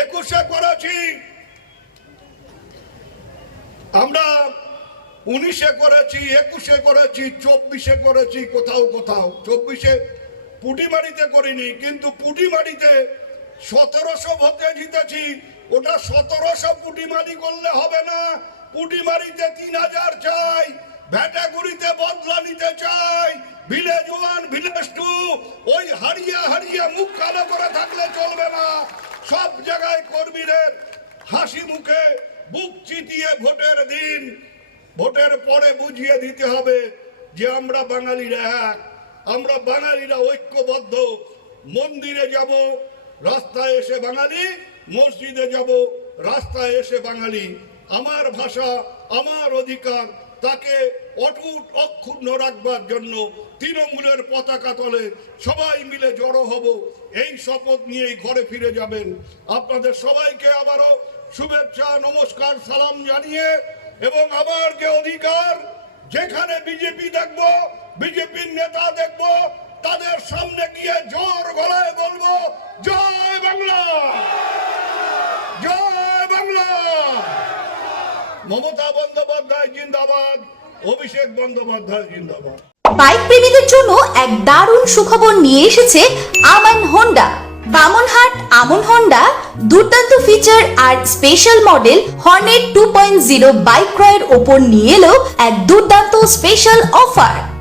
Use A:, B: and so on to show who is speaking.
A: একুশে করেছি আমরা উনিশে করেছি, একুশে করেছি, চব্বিশে করেছি, কোথাও কোথাও। চব্বিশে পুটিমারিতে করিনি, কিন্তু পুটিমারিতে সতেরোশো ভোটে জিতেছি। ওটা সতেরোশো পুটিমারি করলে হবে না। পুটিমারিতে তিন হাজার চাই ভ্যাটাগুড়িতে বদলা নিতে চাই। ভিলেজ ওয়ান ভিলেজ টু ওই হারিয়ে হারিয়ে মুখ কালো করে থাকলে চলবে না। সব জায়গায় কর্মীদের হাসি মুখে বুক চিতিয়ে ভোটের দিন। ভোটের পরে বুঝিয়ে দিতে হবে যে আমরা বাঙালিরা এক, আমরা বাঙালিরা ঐক্যবদ্ধ। মন্দিরে যাব, রাস্তায় এসে বাঙালি, মসজিদে যাব, রাস্তায় এসে বাঙালি। আমার ভাষা, আমার অধিকার তাকে অটুট অক্ষুণ্ণ রাখবার জন্য তৃণমূলের পতাকা তলে সবাই মিলে জড়ো হব। এই শপথ নিয়েই ঘরে ফিরে যাবেন। আপনাদের সবাইকে আবারও শুভেচ্ছা, নমস্কার, সালাম জানিয়ে এবং আমার যে অধিকার যেখানে বিজেপি দেখব, বিজেপির নেতা দেখব, তাদের সামনে গিয়ে মমতা বন্দ্যোপাধ্যায় জিন্দাবাদ, অভিষেক বন্দ্যোপাধ্যায় জিন্দাবাদ।
B: বাইক প্রেমীদের জন্য এক দারুণ সুখবর নিয়ে এসেছে আমান হোন্ডা। বামনহাট আমন হন্ডা, দুর্দান্ত ফিচার আর special model Hornet two point zero bike ক্রয়ের ওপর নিয়ে এলো এক দুর্দান্ত স্পেশাল অফার